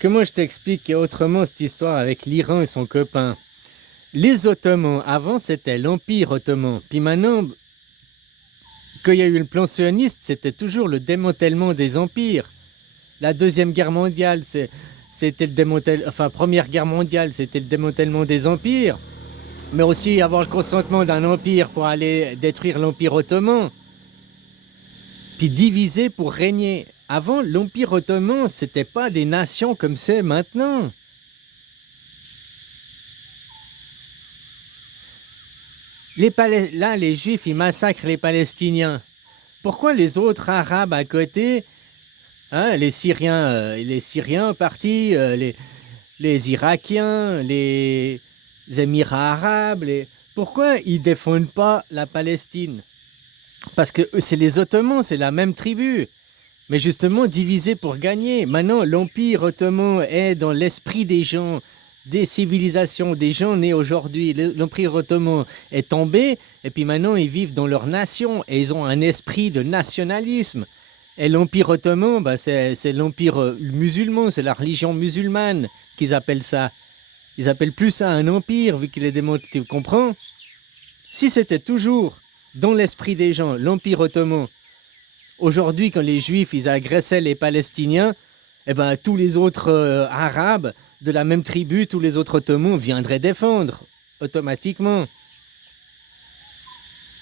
Comment je t'explique autrement cette histoire avec l'Iran et son copain? Les Ottomans, avant, c'était l'Empire ottoman. Puis maintenant, quand il y a eu le plan sioniste, c'était toujours le démantèlement des empires. La Deuxième Guerre mondiale, c'était le démantèlement... Enfin, Première Guerre mondiale, c'était le démantèlement des empires. Mais aussi avoir le consentement d'un empire pour aller détruire l'Empire ottoman. Puis diviser pour régner. Avant, l'Empire ottoman, c'était pas des nations comme c'est maintenant. Là, les Juifs, ils massacrent les Palestiniens. Pourquoi les autres Arabes à côté, hein, les Syriens partis, les Irakiens, les Émirats arabes, pourquoi ils défendent pas la Palestine? Parce que c'est les Ottomans, c'est la même tribu. Mais justement, divisé pour gagner. Maintenant, l'Empire ottoman est dans l'esprit des gens, des civilisations, des gens nés aujourd'hui. L'Empire ottoman est tombé, et puis maintenant, ils vivent dans leur nation, et ils ont un esprit de nationalisme. Et l'Empire ottoman, bah, c'est l'Empire musulman, c'est la religion musulmane qu'ils appellent ça. Ils appellent plus ça un empire, vu qu'il est démonté, tu comprends? Si c'était toujours dans l'esprit des gens, l'Empire ottoman, aujourd'hui, quand les Juifs ils agressaient les Palestiniens, eh ben, tous les autres Arabes de la même tribu, tous les autres Ottomans viendraient défendre automatiquement.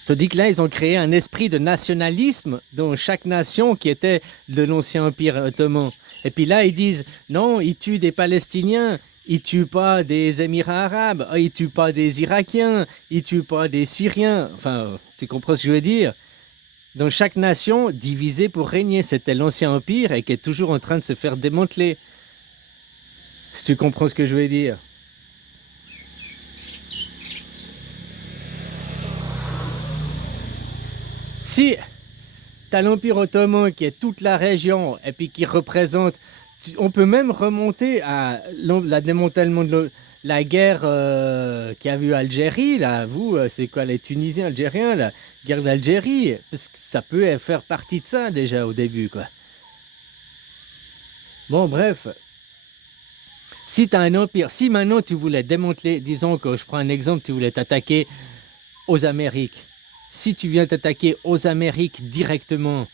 Tandis que là, ils ont créé un esprit de nationalisme dans chaque nation qui était de l'ancien Empire ottoman. Et puis là, ils disent, non, ils tuent des Palestiniens, ils tuent pas des Émirats arabes, ils tuent pas des Irakiens, ils tuent pas des Syriens. Enfin, tu comprends ce que je veux dire? Dans chaque nation, divisée pour régner, c'était l'ancien empire et qui est toujours en train de se faire démanteler. Si tu comprends ce que je veux dire. Si tu as l'Empire ottoman qui est toute la région et puis qui représente... On peut même remonter à la démantèlement de la guerre qui a vu Algérie, là, vous, c'est quoi, les Tunisiens, Algériens, la guerre d'Algérie, parce que ça peut faire partie de ça déjà au début, quoi. Bon, bref, si tu as un empire, si maintenant tu voulais démanteler, disons que je prends un exemple, tu voulais t'attaquer aux Amériques, si tu viens t'attaquer aux Amériques directement,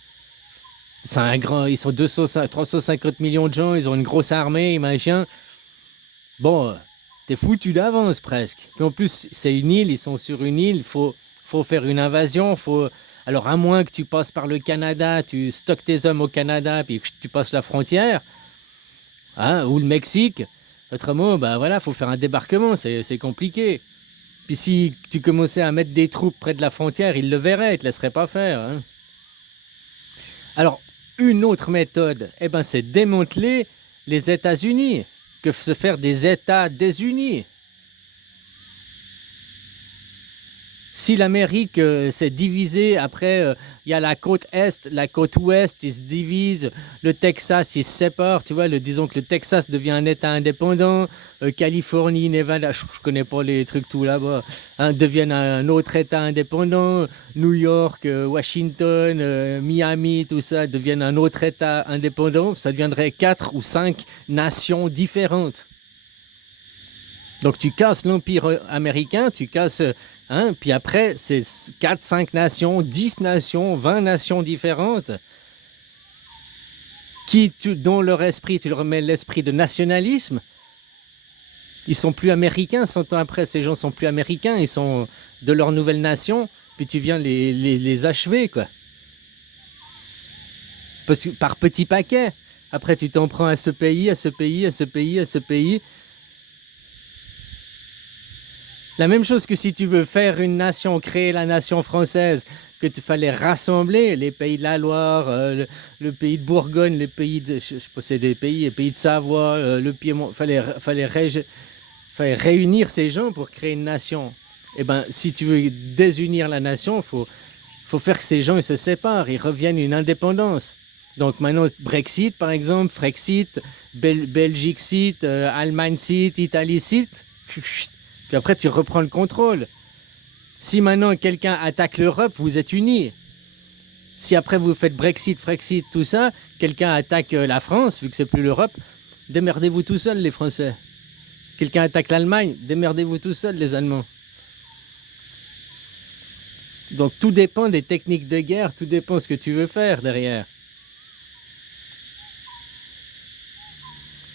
c'est un grand, ils sont 350 millions de gens, ils ont une grosse armée, machin. Bon, t'es foutu d'avance presque. Puis en plus, c'est une île, ils sont sur une île, il faut faire une invasion, Alors à moins que tu passes par le Canada, tu stockes tes hommes au Canada, puis tu passes la frontière, hein, ou le Mexique. Autrement, bah voilà, faut faire un débarquement, c'est compliqué. Puis si tu commençais à mettre des troupes près de la frontière, ils le verraient, ils te laisseraient pas faire. Hein. Alors, une autre méthode, eh ben, c'est démanteler les États-Unis, que se faire des États désunis. Si l'Amérique s'est divisée, après, il y a la côte Est, la côte Ouest, ils se divisent, le Texas, il se sépare, tu vois, disons que le Texas devient un État indépendant, Californie, Nevada, je connais pas les trucs tout là-bas, hein, deviennent un autre État indépendant, New York, Washington, Miami, tout ça, deviennent un autre État indépendant, ça deviendrait 4 ou 5 nations différentes. Donc tu casses l'Empire américain, tu casses... Hein, puis après, c'est 4, 5 nations, 10 nations, 20 nations différentes qui, dans leur esprit, tu leur remets l'esprit de nationalisme. Ils sont plus américains, 100 ans après, ces gens sont plus américains, ils sont de leur nouvelle nation, puis tu viens les achever, quoi. Parce que, par petits paquets. Après, tu t'en prends à ce pays, à ce pays, à ce pays, à ce pays. La même chose que si tu veux faire une nation, créer la nation française, que tu fallait rassembler les pays de la Loire, le pays de Bourgogne, les pays de, je sais pas, c'est des pays, les pays de Savoie, le Piémont, fallait réunir ces gens pour créer une nation. Et ben, si tu veux désunir la nation, faut faire que ces gens ils se séparent, ils reviennent une indépendance. Donc maintenant, Brexit par exemple, Frexit, Belgique-Cite, Allemagne-Cite, Italie-Cite. Puis après, tu reprends le contrôle. Si maintenant quelqu'un attaque l'Europe, vous êtes unis. Si après vous faites Brexit, Frexit, tout ça, quelqu'un attaque la France, vu que c'est plus l'Europe, Démerdez-vous tout seuls, les Français. Quelqu'un attaque l'Allemagne, démerdez-vous tout seuls, les Allemands. Donc tout dépend des techniques de guerre, tout dépend de ce que tu veux faire derrière.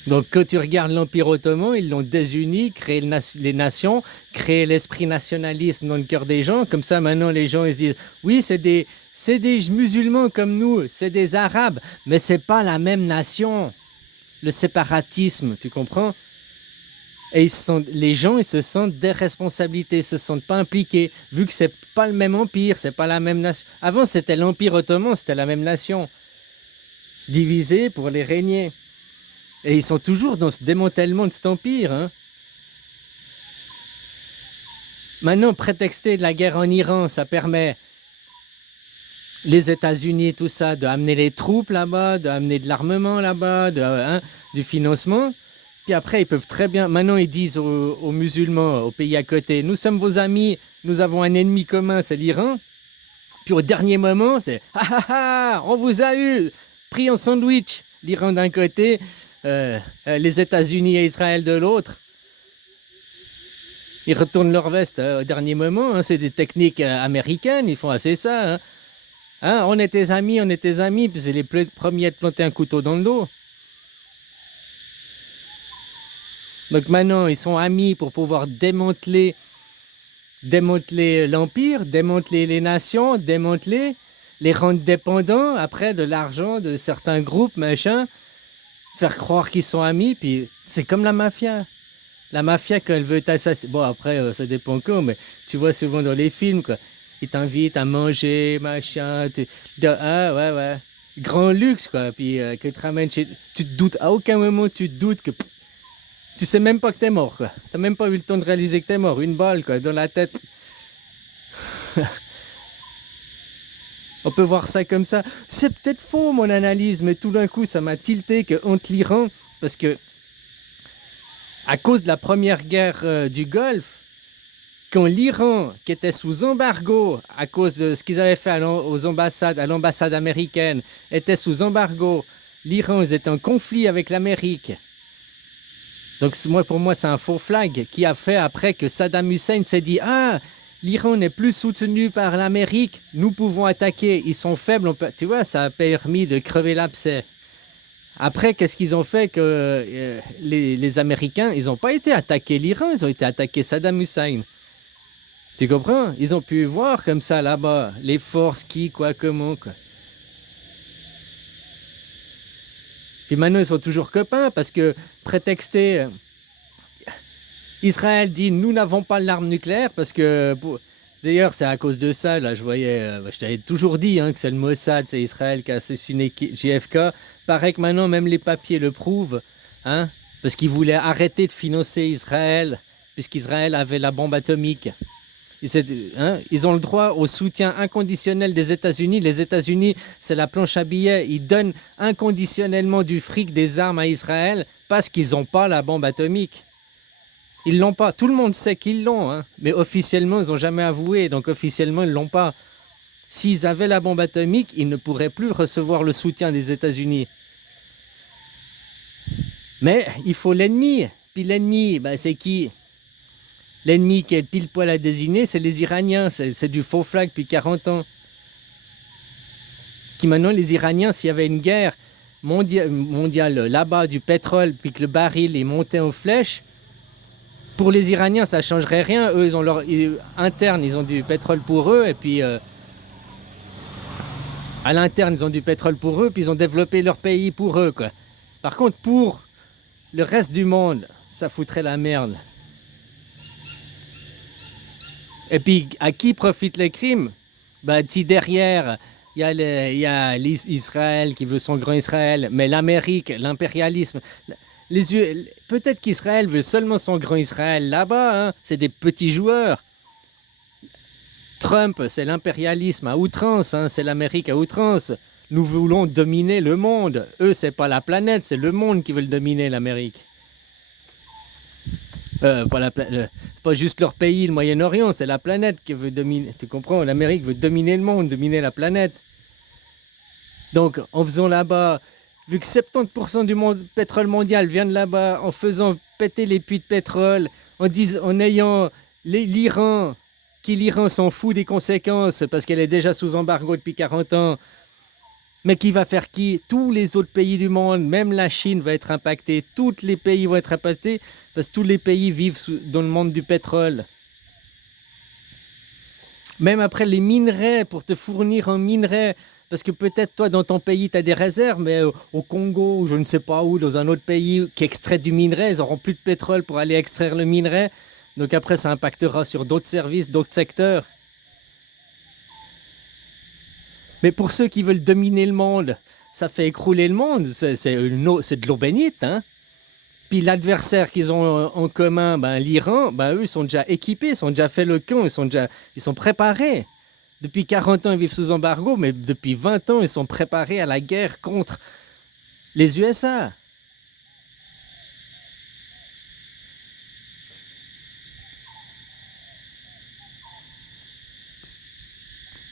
Donc quand tu regardes l'Empire ottoman, ils l'ont désuni, créé les nations, créé l'esprit nationalisme dans le cœur des gens. Comme ça, maintenant, les gens ils se disent « Oui, c'est des musulmans comme nous, c'est des Arabes, mais c'est pas la même nation. » Le séparatisme, tu comprends? Et les gens, ils se sentent des responsabilités, ils se sentent pas impliqués, vu que c'est pas le même empire, c'est pas la même nation. Avant, c'était l'Empire ottoman, c'était la même nation, divisée pour les régner. Et ils sont toujours dans ce démantèlement de cet empire. Hein. Maintenant, prétexter de la guerre en Iran, ça permet les États-Unis, tout ça, d'amener les troupes là-bas, d'amener de l'armement là-bas, du financement. Puis après, ils peuvent très bien... Maintenant, ils disent aux musulmans, aux pays à côté, nous sommes vos amis, nous avons un ennemi commun, c'est l'Iran. Puis au dernier moment, c'est « Ah ah ah, on vous a eu, pris en sandwich !» L'Iran d'un côté, les États-Unis et Israël de l'autre. Ils retournent leur veste au dernier moment. Hein, c'est des techniques américaines, ils font assez ça. Hein. Hein, on est tes amis, puis c'est les premiers à te planter un couteau dans le dos. Donc maintenant, ils sont amis pour pouvoir démanteler l'empire, démanteler les nations, les rendre dépendants après de l'argent de certains groupes, machin. Faire croire qu'ils sont amis, puis c'est comme la mafia. La mafia, quand elle veut t'assassiner... Bon, après, ça dépend quand, mais tu vois souvent dans les films, quoi. Ils t'invitent à manger, machin... Ah, ouais. Grand luxe, quoi. Puis que tu te ramènes chez... Tu te doutes, à aucun moment, tu te doutes que... Tu sais même pas que t'es mort, quoi. T'as même pas eu le temps de réaliser que t'es mort. Une balle, quoi, dans la tête. On peut voir ça comme ça. C'est peut-être faux, mon analyse, mais tout d'un coup, ça m'a tilté que entre l'Iran, parce que à cause de la première guerre du Golfe, quand l'Iran, qui était sous embargo, à cause de ce qu'ils avaient fait à l'ambassade américaine, était sous embargo, l'Iran, ils étaient en conflit avec l'Amérique. Donc pour moi, c'est un faux flag qui a fait après que Saddam Hussein s'est dit « Ah, l'Iran n'est plus soutenu par l'Amérique, nous pouvons attaquer, ils sont faibles. » Tu vois, ça a permis de crever l'abcès. Après, qu'est-ce qu'ils ont fait que les Américains, ils n'ont pas été attaquer l'Iran, ils ont été attaquer Saddam Hussein. Tu comprends? Ils ont pu voir comme ça là-bas, les forces, qui, quoi, comment, quoi. Puis maintenant, ils sont toujours copains parce que prétexté... Israël dit, nous n'avons pas l'arme nucléaire parce que... D'ailleurs, c'est à cause de ça, là, je t'avais toujours dit hein, que c'est le Mossad, c'est Israël qui a assassiné JFK. Paraît que maintenant, même les papiers le prouvent, hein, parce qu'ils voulaient arrêter de financer Israël, puisqu'Israël avait la bombe atomique. Ils ont le droit au soutien inconditionnel des États-Unis. Les États-Unis, c'est la planche à billets. Ils donnent inconditionnellement du fric, des armes à Israël, parce qu'ils n'ont pas la bombe atomique. Ils l'ont pas. Tout le monde sait qu'ils l'ont, hein. Mais officiellement, ils n'ont jamais avoué. Donc officiellement, ils l'ont pas. S'ils avaient la bombe atomique, ils ne pourraient plus recevoir le soutien des États-Unis. Mais il faut l'ennemi. Puis l'ennemi, c'est qui? L'ennemi qui est pile poil à désigner, c'est les Iraniens. C'est du faux flag depuis 40 ans. Qui maintenant, les Iraniens, s'il y avait une guerre mondiale là-bas, du pétrole, puis que le baril est monté en flèche, pour les Iraniens, ça ne changerait rien. Eux, ils ont interne, ils ont du pétrole pour eux. Et puis, à l'interne, ils ont du pétrole pour eux. Puis, ils ont développé leur pays pour eux, quoi. Par contre, pour le reste du monde, ça foutrait la merde. Et puis, à qui profitent les crimes? Si derrière, il y a Israël qui veut son grand Israël, mais l'Amérique, l'impérialisme... Peut-être qu'Israël veut seulement son grand Israël là-bas, hein. C'est des petits joueurs. Trump, c'est l'impérialisme à outrance, hein. C'est l'Amérique à outrance. Nous voulons dominer le monde. Eux, c'est pas la planète, c'est le monde qui veut dominer l'Amérique. Pas juste leur pays, le Moyen-Orient, c'est la planète qui veut dominer. Tu comprends? L'Amérique veut dominer le monde, dominer la planète. Donc, en faisant là-bas vu que 70% du pétrole mondial vient de là-bas, en faisant péter les puits de pétrole, en ayant l'Iran, l'Iran s'en fout des conséquences parce qu'elle est déjà sous embargo depuis 40 ans, mais qui va faire qui? Tous les autres pays du monde, même la Chine va être impactée, tous les pays vont être impactés parce que tous les pays vivent dans le monde du pétrole. Même après les minerais, pour te fournir un minerai, parce que peut-être toi dans ton pays tu as des réserves, mais au Congo ou je ne sais pas où, dans un autre pays qui extrait du minerai, ils n'auront plus de pétrole pour aller extraire le minerai. Donc après ça impactera sur d'autres services, d'autres secteurs. Mais pour ceux qui veulent dominer le monde, ça fait écrouler le monde, c'est de l'eau bénite, hein. Puis l'adversaire qu'ils ont en commun, l'Iran, eux, ils sont déjà équipés, ils sont déjà fait le camp, ils sont préparés. Depuis 40 ans, ils vivent sous embargo, mais depuis 20 ans, ils sont préparés à la guerre contre les USA.